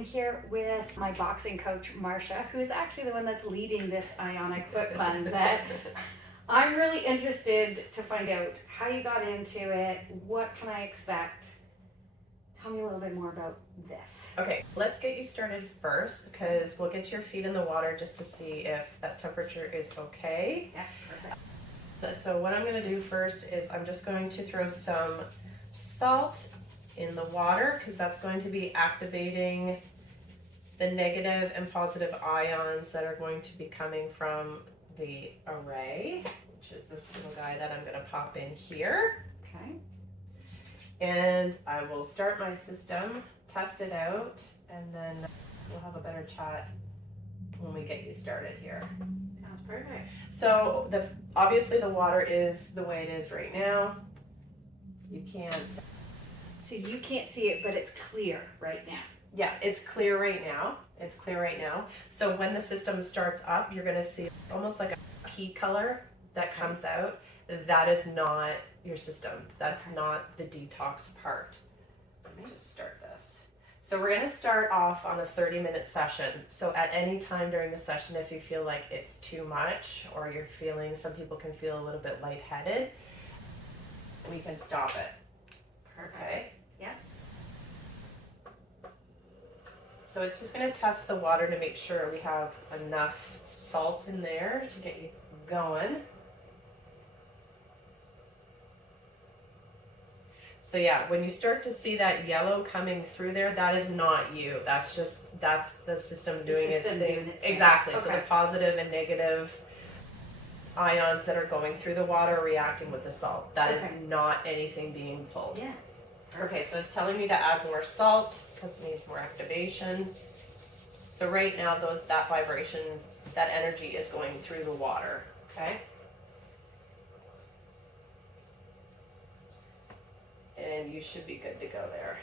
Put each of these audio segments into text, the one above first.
I'm here with my boxing coach, Marsha, who's actually the one that's leading this ionic foot cleanse. That I'm really interested to find out how you got into it. What can I expect? Tell me a little bit more about this. Okay, let's get you started first because we'll get your feet in the water just to see if that temperature is okay. Yeah, perfect. So what I'm going to do first is I'm just going to throw some salt in the water because that's going to be activating the negative and positive ions that are going to be coming from the array, which is this little guy that I'm going to pop in here. Okay. And I will start my system, test it out, and then we'll have a better chat when we get you started here. Sounds perfect. So obviously the water is the way it is right now. You can't. So you can't see it, but it's clear right now. Yeah, it's clear right now. It's clear right now. So when the system starts up, you're gonna see almost like a key color that comes out. That is not your system. That's not the detox part. Let me just start this. So we're gonna start off on a 30-minute session. So at any time during the session, if you feel like it's too much or you're feeling, some people can feel a little bit lightheaded, we can stop it. Okay? Yeah. So it's just going to test the water to make sure we have enough salt in there to get you going. So yeah, when you start to see that yellow coming through there, that is not you. That's the system doing its thing. Exactly. Okay. So the positive and negative ions that are going through the water are reacting with the salt. That is not anything being pulled. Yeah. Okay, so it's telling me to add more salt because it needs more activation. So right now, that vibration, that energy is going through the water, okay? And you should be good to go there.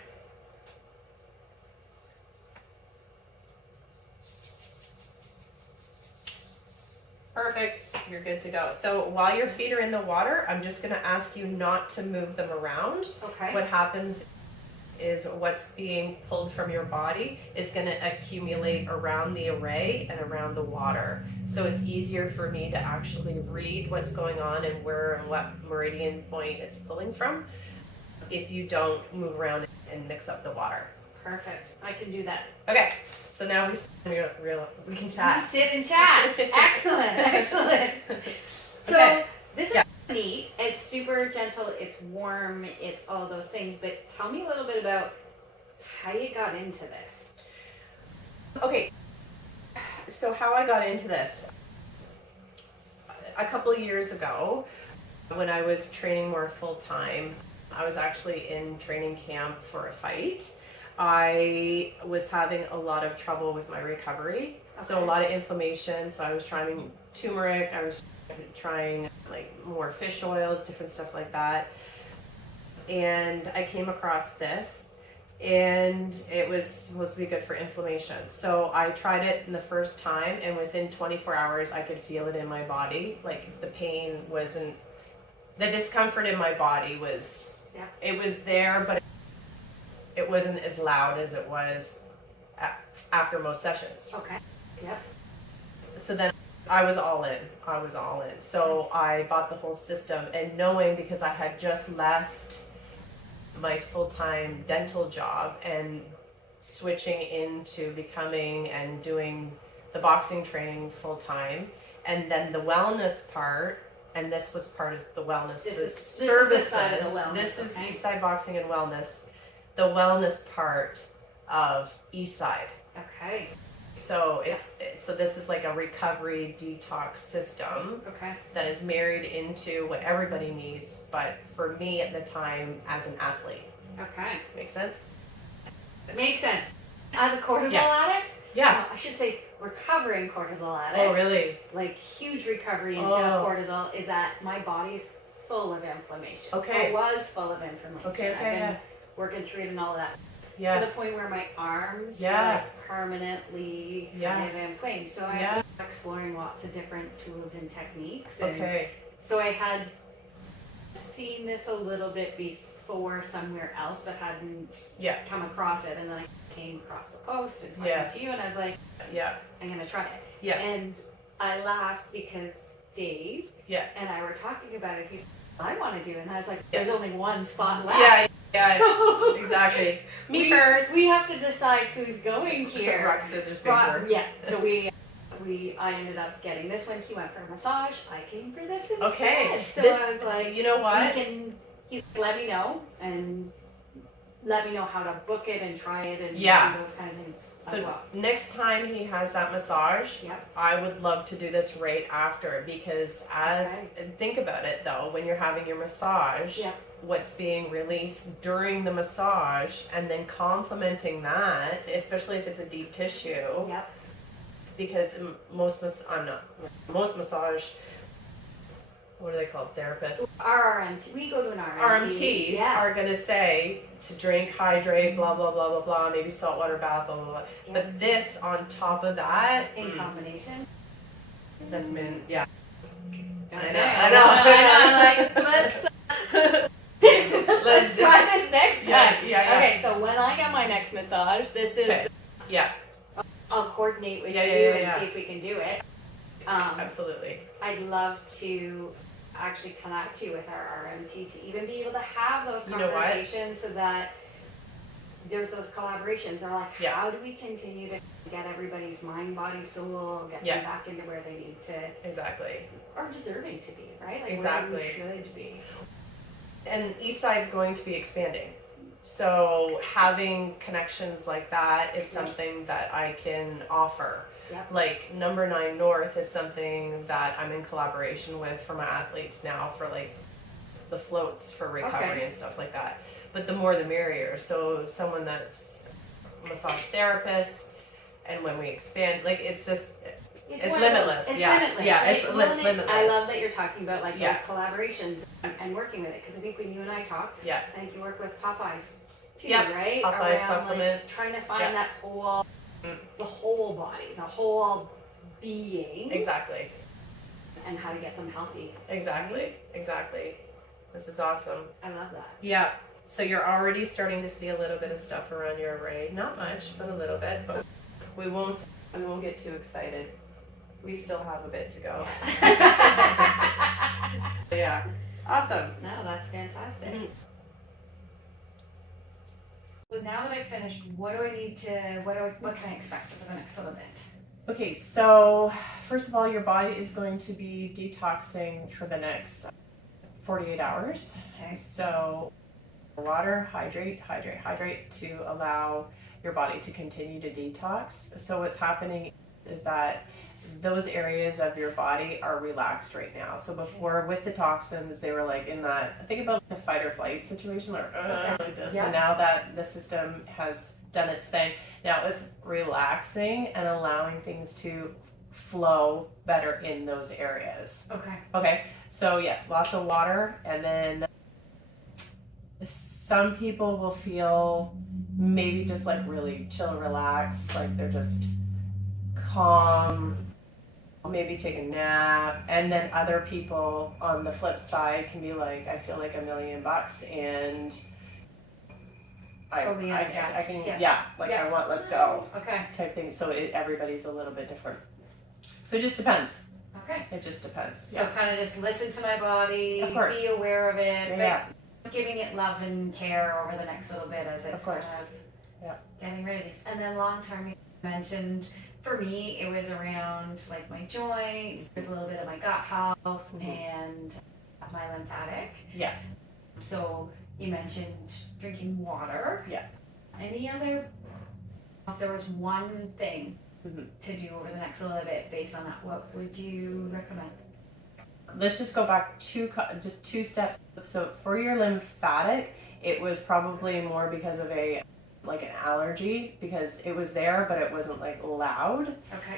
Perfect, you're good to go. So while your feet are in the water, I'm just gonna ask you not to move them around. Okay. What happens is what's being pulled from your body is gonna accumulate around the array and around the water. So it's easier for me to actually read what's going on and where and what meridian point it's pulling from if you don't move around and mix up the water. Perfect. I can do that. Okay, so now we can chat. We sit and chat. Excellent, excellent. So Okay. This is neat. It's super gentle. It's warm. It's all of those things. But tell me a little bit about how you got into this. Okay, so how I got into this. A couple of years ago, when I was training more full-time, I was actually in training camp for a fight. I was having a lot of trouble with my recovery. So a lot of inflammation. So I was trying turmeric, I was trying like more fish oils, different stuff like that. And I came across this and it was supposed to be good for inflammation. So I tried it the first time and within 24 hours I could feel it in my body. Like the pain wasn't, the discomfort in my body was, it was there, but it wasn't as loud as it was after most sessions. Okay. Yep. So then I was all in. So I bought the whole system, and knowing because I had just left my full-time dental job and switching into becoming and doing the boxing training full-time, and then the wellness part, and this was part of the wellness services. This is the side of the wellness. This is Eastside Boxing and Wellness, the wellness part of Eastside. Okay. So so this is like a recovery detox system that is married into what everybody needs, but for me at the time as an athlete. Okay. Make sense? Makes sense. As a cortisol addict? Yeah. I should say recovering cortisol addict. Oh, really? Like huge recovery into cortisol is that my body's full of inflammation. Okay. I was full of inflammation. Okay. I've been working through it and all of that. Yeah. To the point where my arms were like permanently kind of inflamed. So I was exploring lots of different tools and techniques. And so I had seen this a little bit before. before somewhere else, but hadn't Yeah. come across it. And then I came across the post and talking Yeah. to you, and I was like, Yeah. I'm going to try it. Yeah. And I laughed because Dave Yeah. and I were talking about it. He's like, I want to do it. And I was like, Yeah. there's only one spot left. Yeah. Yeah. So Exactly. Me we, first. We have to decide who's going here. Rock, scissors, paper. Yeah. So I ended up getting this one. He went for a massage. I came for this instead. Okay. So This, I was like, you know what? He's like, let me know and let me know how to book it and try it and Yeah. do those kind of things So as well. next time he has that massage, Yep. I would love to do this right after, because think about it though, when you're having your massage, Yep. what's being released during the massage, and then complementing that, especially if it's a deep tissue, Yep. because most massage, what are they called, therapists? Our RMT. We go to an RMT. RMTs are going to say to drink, hydrate, blah, blah, blah, blah, blah, maybe saltwater bath, blah, blah, blah. Yeah. But this on top of that, In combination. that's been, yeah. Okay. I know. Like, let's Let's do try this next time. Yeah. Okay, so when I get my next massage, this is, Okay. Yeah, I'll coordinate with Yeah, you yeah, and yeah. see if we can do it. absolutely. I'd love to actually connect you with our RMT to even be able to have those You know what? conversations so that there's those collaborations, or like, Yeah. how do we continue to get everybody's mind, body, soul, get Yeah. them back into where they need to, Exactly. or deserving to be, right? Like Exactly. where we should be. And Eastside's going to be expanding. So having connections like that is something that I can offer. Yep. Like Number 9 North is something that I'm in collaboration with for my athletes now, for like the floats for recovery Okay. and stuff like that. But the more the merrier. So someone that's a massage therapist, and when we expand, like it's just, it's one of limitless. those- It's yeah. limitless. Yeah, right? it's Well, and limitless. I love that you're talking about like Yeah. those collaborations and working with it, because I think when you and I talk, Yeah. I think you work with Popeyes too, Yep. right? Popeyes Around, supplement. like, trying to find Yeah. that whole, the whole body, the whole being, Exactly. and how to get them healthy. Exactly. This is awesome. I love that. Yeah. So you're already starting to see a little bit of stuff around your array. Not much, but a little bit. But we won't get too excited. We still have a bit to go. Yeah. Awesome. No, that's fantastic. Mhm. So now that I've finished, what do I need to, what can I expect for the next little bit? Okay, so first of all, your body is going to be detoxing for the next 48 hours. Okay. So water, hydrate to allow your body to continue to detox. So what's happening is that those areas of your body are relaxed right now. So before, with the toxins, they were like in that, think about the fight or flight situation, or like this. Yeah. And now that the system has done its thing, now it's relaxing and allowing things to flow better in those areas. Okay. Okay, so yes, lots of water, and then some people will feel maybe just like really chill and relax, like they're just calm, maybe take a nap, and then other people on the flip side can be like, I feel like $1,000,000 and Totally I energized, can, yeah. I want, let's go Okay. type thing. So everybody's a little bit different. So it just depends. Okay. It just depends. So kind of just listen to my body, Of course. be aware of it, Yeah. but giving it love and care over the next little bit as it's Of course. kind of Yeah. getting rid of these. And then long term, you mentioned, for me, it was around like my joints, there's a little bit of my gut health and my lymphatic. Yeah. So you mentioned drinking water. Yeah. Any other, if there was one thing Mhm. to do over the next little bit based on that, what would you recommend? Let's just go back just two steps. So for your lymphatic, it was probably more because of an allergy, because it was there, but it wasn't like loud. Okay.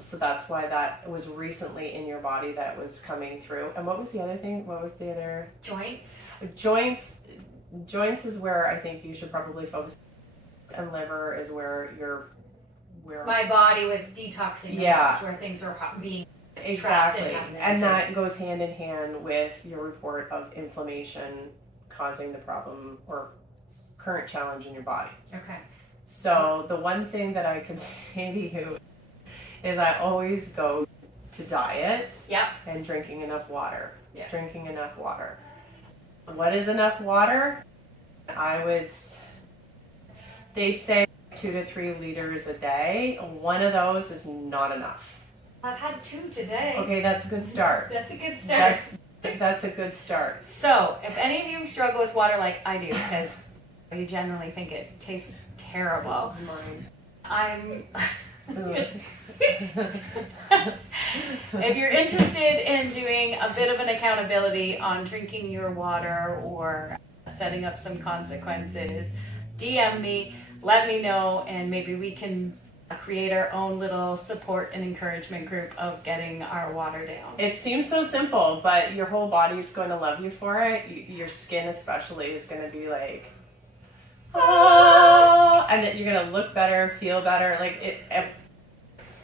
So that's why that was recently in your body that was coming through. And what was the other thing? What was the other? Joints. Joints is where I think you should probably focus. And liver is where My body was detoxing. the Yeah. most, where things were being exactly, trapped in and that goes hand in hand with your report of inflammation causing the problem or current challenge in your body. Okay. So the one thing that I can say to you is I always go to diet Yep. and drinking enough water. Yeah. Drinking enough water. What is enough water? They say 2 to 3 liters a day. One of those is not enough. I've had 2 today. Okay, that's a good start. That's a good start. That's a good start. So, if any of you struggle with water like I do, because you generally think it tastes terrible, I'm. If you're interested in doing a bit of an accountability on drinking your water or setting up some consequences, DM me, let me know, and maybe we can create our own little support and encouragement group of getting our water down. It seems so simple, but your whole body's going to love you for it. Your skin especially is going to be like, oh, and then you're going to look better, feel better,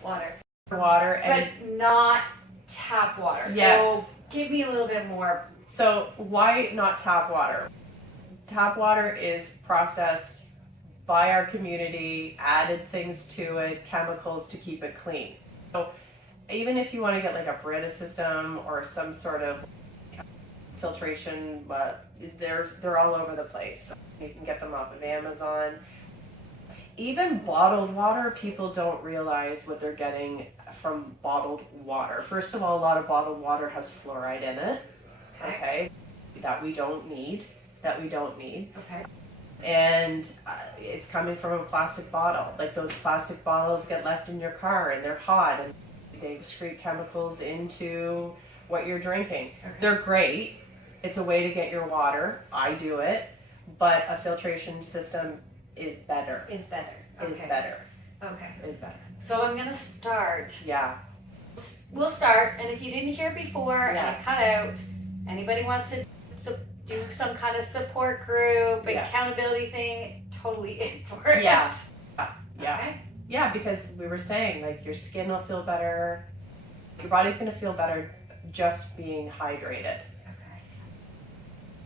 water and But not tap water. Yes. So give me a little bit more. So why not tap water? Tap water is processed by our community, added things to it, chemicals to keep it clean. So even if you want to get like a Brita system or some sort of filtration, but they're all over the place. You can get them off of Amazon. Even bottled water, people don't realize what they're getting from bottled water. First of all, a lot of bottled water has fluoride in it, okay, that we don't need. Okay. And it's coming from a plastic bottle. Like those plastic bottles get left in your car and they're hot and they excrete chemicals into what you're drinking. Okay. They're great. It's a way to get your water. I do it. But a filtration system is better. Is better. Is better. Okay. Is better. So I'm going to start. Yeah. We'll start. And if you didn't hear before and Yeah. I cut out, anybody wants to do some kind of support group, Yeah. accountability thing, totally in for it. Yeah. Yeah. Okay. Yeah, because we were saying like your skin will feel better. Your body's going to feel better just being hydrated. Okay.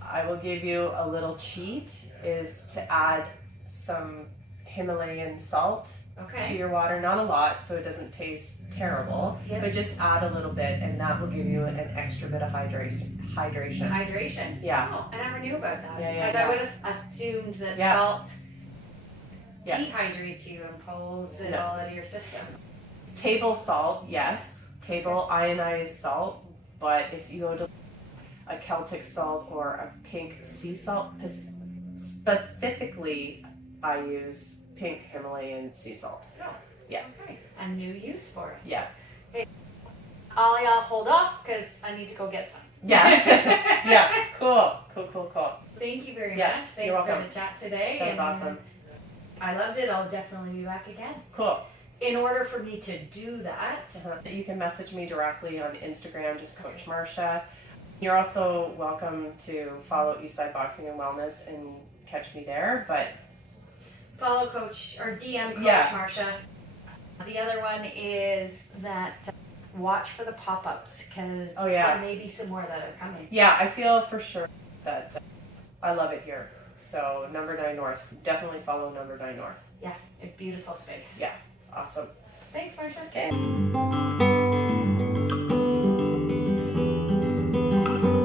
I will give you a little cheat is to add some Himalayan salt to Okay. your water, not a lot so it doesn't taste terrible, Yeah. but just add a little bit and that will give you an extra bit of hydration. Hydration. Yeah. Oh, I never knew about that. Yeah, because yeah. I would have assumed that Yeah. salt Yeah. dehydrates you and pulls it No. all out of your system. Table salt, yes. Table ionized salt, but if you go to a Celtic salt or a pink sea salt, specifically I use pink Himalayan sea salt. Oh. Yeah. Okay. A new use for it. Yeah. I'll hold off because I need to go get some. Yeah. Yeah. Cool. Thank you very Yes, much. Thanks you're for welcome. the chat today. That was and awesome. I loved it. I'll definitely be back again. Cool. In order for me to do that, You can message me directly on Instagram, just Coach Marsha. You're also welcome to follow Eastside Boxing and Wellness and catch me there. But follow Coach or DM Coach Yeah. Marsha. The other one is that watch for the pop-ups because Oh, yeah. there may be some more that are coming. yeah, I feel for sure that I love it here. So number 9 North, definitely follow number 9 North. Yeah, a beautiful space. Yeah, awesome. Thanks, Marsha. Okay.